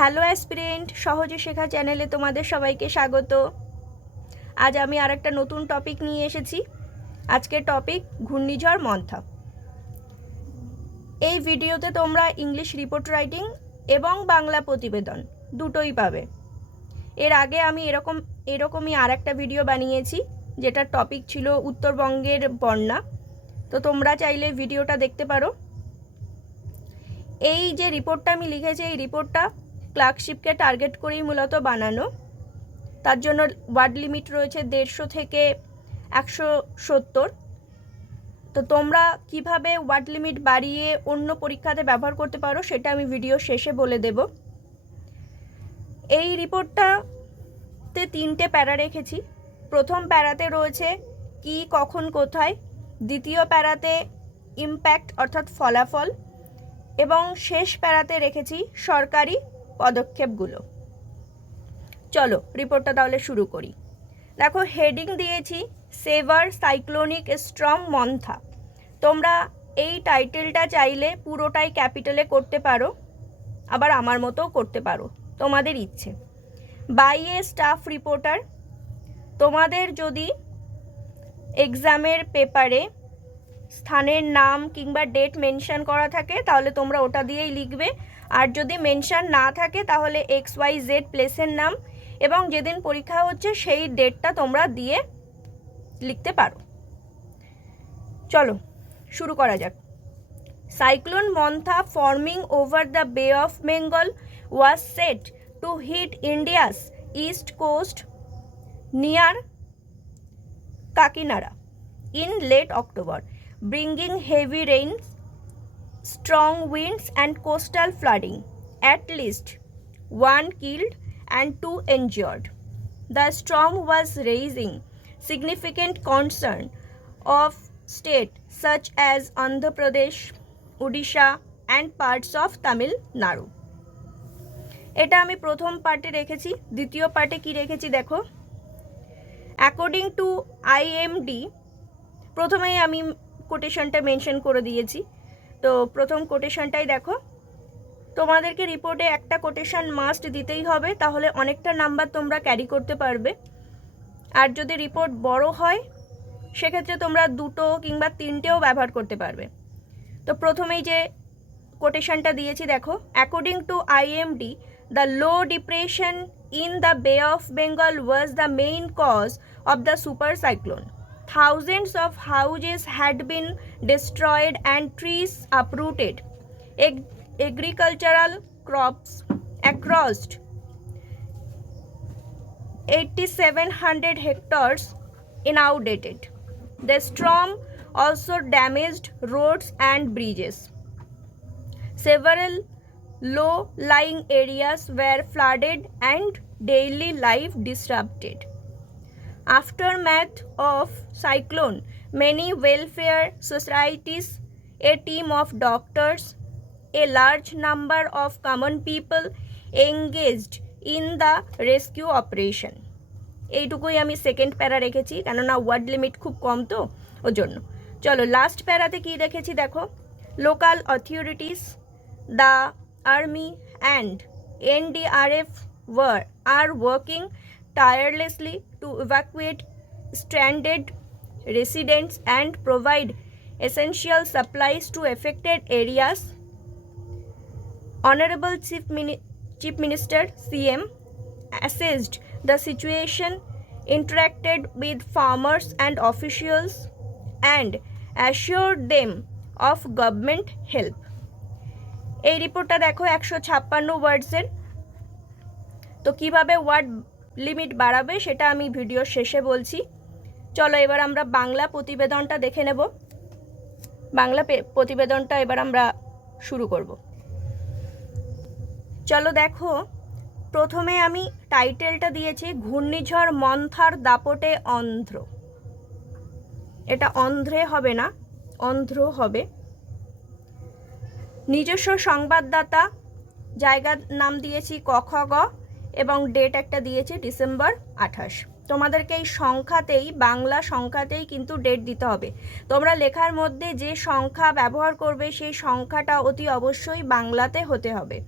Hello aspirant, সহজে শেখা চ্যানেলে তোমাদের সবাইকে স্বাগত। আজ আমি আর একটা নতুন টপিক নিয়ে এসেছি। আজকের টপিক ঘূর্ণিঝড় মন্থা। এই ভিডিওতে তোমরা ইংলিশ রিপোর্ট রাইটিং এবং বাংলা প্রতিবেদন দুটোই পাবে। এর আগে আমি এরকম, এরকমই আর একটা ভিডিও বানিয়েছি, যেটার টপিক ছিল উত্তরবঙ্গের বন্যা। তো তোমরা চাইলে ভিডিওটা দেখতে পারো। এই যে রিপোর্টটা আমি লিখেছি, এই রিপোর্টটা ক্লার্কশিপকে টার্গেট করেই মূলত বানানো। তার জন্য ওয়ার্ড লিমিট রয়েছে দেড়শো থেকে একশো সত্তর। তো তোমরা কীভাবে ওয়ার্ড লিমিট বাড়িয়ে অন্য পরীক্ষাতে ব্যবহার করতে পারো সেটা আমি ভিডিও শেষে বলে দেব। এই রিপোর্টটাতে তিনটে প্যারা রেখেছি। প্রথম প্যারাতে রয়েছে কি, কখন, কোথায়। দ্বিতীয় প্যারাতে ইম্প্যাক্ট অর্থাৎ ফলাফল। এবং শেষ প্যারাতে রেখেছি সরকারি পদক্ষেপগুলো। চলো রিপোর্টটা তাহলে শুরু করি। দেখো হেডিং দিয়েছি সেভার সাইক্লোনিক স্ট্রং মন্থা। তোমরা এই টাইটেলটা চাইলে পুরোটাই ক্যাপিটালে করতে পারো, আবার আমার মতোও করতে পারো, তোমাদের ইচ্ছে। বাই এ স্টাফ রিপোর্টার তোমাদের যদি এক্সামের পেপারে স্থানের নাম কিংবা ডেট মেনশন করা থাকে, তাহলে তোমরা ওটা দিয়েই লিখবে। আর যদি মেনশন না থাকে তাহলে এক্স ওয়াই জেড প্লেসের নাম এবং যেদিন পরীক্ষা হচ্ছে সেই ডেটটা তোমরা দিয়ে লিখতে পারো। চলো শুরু করা যাক। Cyclone Montha forming over the bay of Bengal was set to hit India's east coast near Kakinada in late October bringing heavy rains, strong winds, and coastal flooding. At least one killed and two injured. The storm was raising significant concern of states such as Andhra Pradesh, Odisha, and parts of Tamil Nadu. এটা আমি প্রথম পার্টে রেখেছি দ্বিতীয় পার্টে কি রেখেছি দেখো অ্যাকর্ডিং টু আইএমডি প্রথমেই আমি কোটেশনটা মেনশন করে দিয়েছি তো প্রথম কোটেশনটাই দেখো। তোমাদেরকে রিপোর্টে একটা কোটেশন মাস্ট দিতেই হবে, তাহলে অনেকটা নাম্বার তোমরা ক্যারি করতে পারবে। আর যদি রিপোর্ট বড় হয়, সেক্ষেত্রে তোমরা দুটো কিংবা তিনটেও ব্যবহার করতে পারবে। তো প্রথমেই যে কোটেশনটা দিয়েছি দেখো according to IMD the low depression in the bay of Bengal was the main cause of the super cyclone Thousands of houses had been destroyed and trees uprooted. Ag- agricultural crops across 8,700 hectares inundated. The storm also damaged roads and bridges. Several low lying areas were flooded and daily life disrupted. Aftermath of cyclone, many welfare societies, a team of doctors, a large number of common people engaged in the rescue operation. এইটুকুই আমি second প্যারা রেখেছি কেননা word limit খুব কম তো ওর জন্য চলো last প্যারাতে কি রেখেছি দেখো local authorities the army and NDRF were are working tirelessly to evacuate stranded residents and provide essential supplies to affected areas. Honorable Chief, Mini- Chief Minister CM assessed the situation, interacted with farmers and officials, and assured them of government help. এই রিপোর্টটা দেখো একশো ছাপ্পান্ন ওয়ার্ডসের তো কীভাবে word limit বাড়াবে, সেটা আমি ভিডিওর শেষে বলছি। চলো এবার আমরা বাংলা প্রতিবেদনটা দেখে নেব। বাংলা প্রতিবেদনটা এবার আমরা শুরু করব। চলো দেখো, প্রথমে আমি টাইটেলটা দিয়েছি, ঘূর্ণিঝড় মন্থার দাপটে অন্ধ্র। এটা অন্ধ্রে হবে না, অন্ধ্র হবে। নিজস্ব সংবাদদাতা, জায়গার নাম দিয়েছি কখ গ। এবং ডেট একটা দিয়েছে ডিসেম্বর আঠাশ। তোমাদেরকে এই সংখ্যাতেই, বাংলা সংখ্যাতেই কিন্তু ডেট দিতে হবে। তোমরা লেখার মধ্যে যে সংখ্যা ব্যবহার করবে, সেই সংখ্যাটা অতি অবশ্যই বাংলাতে হতে হবে।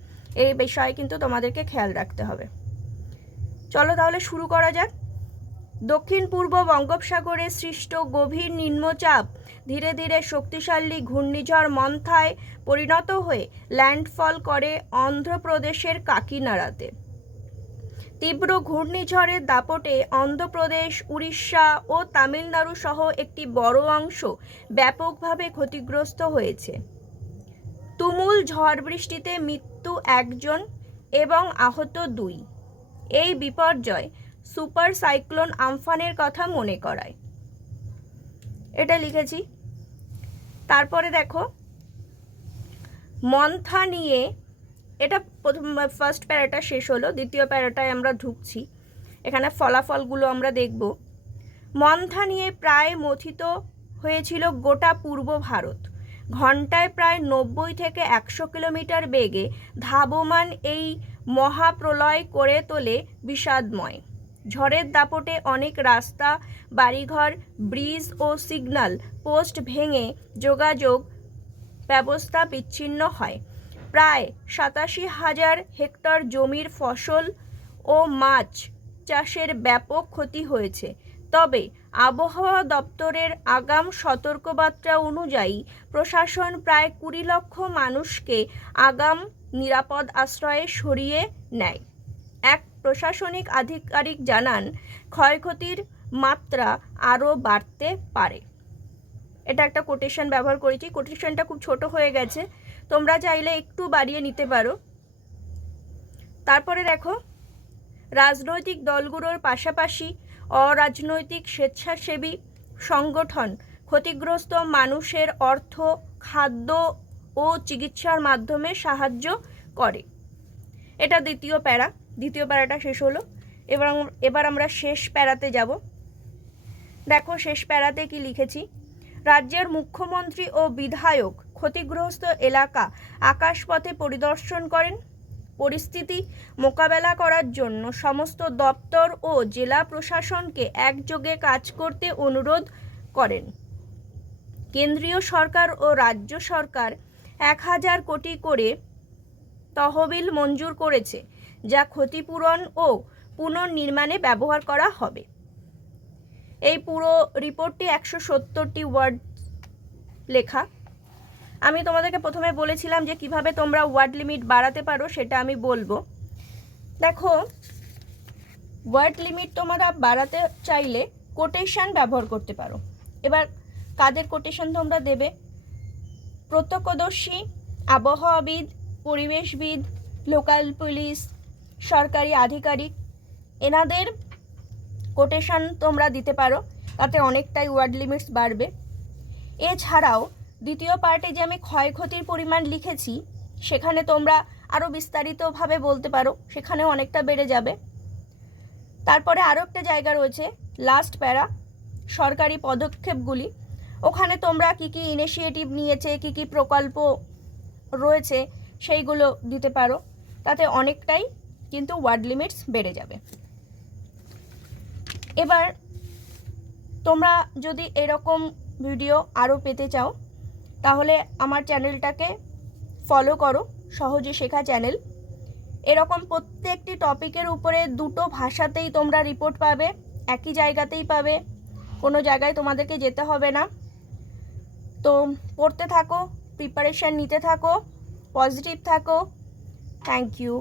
এই বিষয়ে কিন্তু তোমাদেরকে খেয়াল রাখতে হবে। চলো তাহলে শুরু করা যাক। দক্ষিণ পূর্ব বঙ্গোপসাগরে সৃষ্ট গভীর নিম্নচাপ ধীরে ধীরে শক্তিশালী ঘূর্ণিঝড় মন্থায় পরিণত হয়ে ল্যান্ডফল করে অন্ধ্রপ্রদেশের কাকিনাড়াতে। তীব্র ঘূর্ণিঝড়ের দাপটে অন্ধ্রপ্রদেশ, উড়িষ্যা ও তামিলনাড়ু সহ একটি বড় অংশ ব্যাপকভাবে ক্ষতিগ্রস্ত হয়েছে। তুমুল ঝড় বৃষ্টিতে মৃত্যু একজন এবং আহত দুই। এই বিপর্যয় সুপার সাইক্লোন আমফানের কথা মনে করায়। এটা লিখেছি। তারপরে দেখো, মন্থা নিয়ে এটা প্রথম ফার্স্ট প্যারাটা শেষ হলো, দ্বিতীয় প্যারাটায় আমরা ঢুকছি। এখানে ফলাফলগুলো আমরা দেখব। মন্থা নিয়ে প্রায় মথিত হয়েছিল গোটা পূর্ব ভারত। ঘন্টায় প্রায় নব্বই থেকে একশো কিলোমিটার বেগে ধাবমান এই মহাপ্রলয় করে তোলে বিষাদময়। ঝড়ের দাপটে অনেক রাস্তা, বাড়িঘর, ব্রিজ ও সিগন্যাল পোস্ট ভেঙে যোগাযোগ ব্যবস্থা বিচ্ছিন্ন হয়। প্রায় সাতাশি হাজার হেক্টর জমির ফসল ও মাছ চাষের ব্যাপক ক্ষতি হয়েছে। তবে আবহাওয়া দপ্তরের আগাম সতর্কবার্তা অনুযায়ী প্রশাসন প্রায় কুড়ি লক্ষ মানুষকে আগাম নিরাপদ আশ্রয়ে সরিয়ে নেয়। এক প্রশাসনিক আধিকারিক জানান, ক্ষয়ক্ষতির মাত্রা আরও বাড়তে পারে। এটা একটা কোটেশন ব্যবহার করেছি। কোটেশনটা খুব ছোট হয়ে গেছে। তোমরা চাইলে একটু বাড়িয়ে নিতে পারো। তারপরে দেখো, রাজনৈতিক দলগুলোর পাশাপাশি অরাজনৈতিক স্বেচ্ছাসেবী সংগঠন ক্ষতিগ্রস্ত মানুষের অর্থ, খাদ্য ও চিকিৎসার মাধ্যমে সাহায্য করে। এটা দ্বিতীয় প্যারা। দ্বিতীয় প্যারাটা শেষ হলো। এবার এবার আমরা শেষ প্যারাতে যাব। দেখো, শেষ প্যারাতে কি লিখেছি? রাজ্যের মুখ্যমন্ত্রী ও বিধায়ক ক্ষতিগ্রস্ত এলাকা আকাশপথে পরিদর্শন করেন। পরিস্থিতি মোকাবেলা করার জন্য সমস্ত দপ্তর ও জেলা প্রশাসনকে একযোগে কাজ করতে অনুরোধ করেন। কেন্দ্রীয় সরকার ও রাজ্য সরকার এক হাজার কোটি করে তহবিল মঞ্জুর করেছে, যা ক্ষতিপূরণ ও পুনর্নির্মাণে ব্যবহার করা হবে। এই পুরো রিপোর্টটি একশো সত্তরটি ওয়ার্ড লেখা। আমি তোমাদেরকে প্রথমে বলেছিলাম যে কীভাবে তোমরা ওয়ার্ড লিমিট বাড়াতে পারো, সেটা আমি বলব। দেখো ওয়ার্ড লিমিট তোমরা বাড়াতে চাইলে কোটেশন ব্যবহার করতে পারো। এবার কাদের কোটেশন তোমরা দেবে? প্রত্যক্ষদর্শী, আবহাওয়াবিদ, পরিবেশবিদ লোকাল পুলিশ সরকারি আধিকারিক, এনাদের কোটেশন তোমরা দিতে পারো, তাতে অনেকটাই ওয়ার্ড লিমিটস বাড়বে। এছাড়াও, দ্বিতীয় পার্টে যে আমি ক্ষয়ক্ষতির পরিমাণ লিখেছি, সেখানে তোমরা আরও বিস্তারিতভাবে বলতে পারো, সেখানেও অনেকটা বেড়ে যাবে। তারপরে আরও একটা জায়গা রয়েছে লাস্ট প্যারা সরকারি পদক্ষেপগুলি। ওখানে তোমরা কি কি ইনিশিয়েটিভ নিয়েছে, কি কি প্রকল্প রয়েছে, সেইগুলো দিতে পারো, তাতে অনেকটাই কিন্তু ওয়ার্ড লিমিটস বেড়ে যাবে। এবার তোমরা যদি এরকম ভিডিও আরও পেতে চাও, তাহলে আমার চ্যানেলটাকে ফলো করো, সহজে শেখা চ্যানেল। এরকম প্রত্যেকটি টপিকের উপরে দুটো ভাষাতেই তোমরা রিপোর্ট পাবে, একই জায়গাতেই পাবে, কোনো জায়গায় তোমাদেরকে যেতে হবে না। তো পড়তে থাকো প্রিপারেশান নিতে থাকো পজিটিভ থাকো। Thank you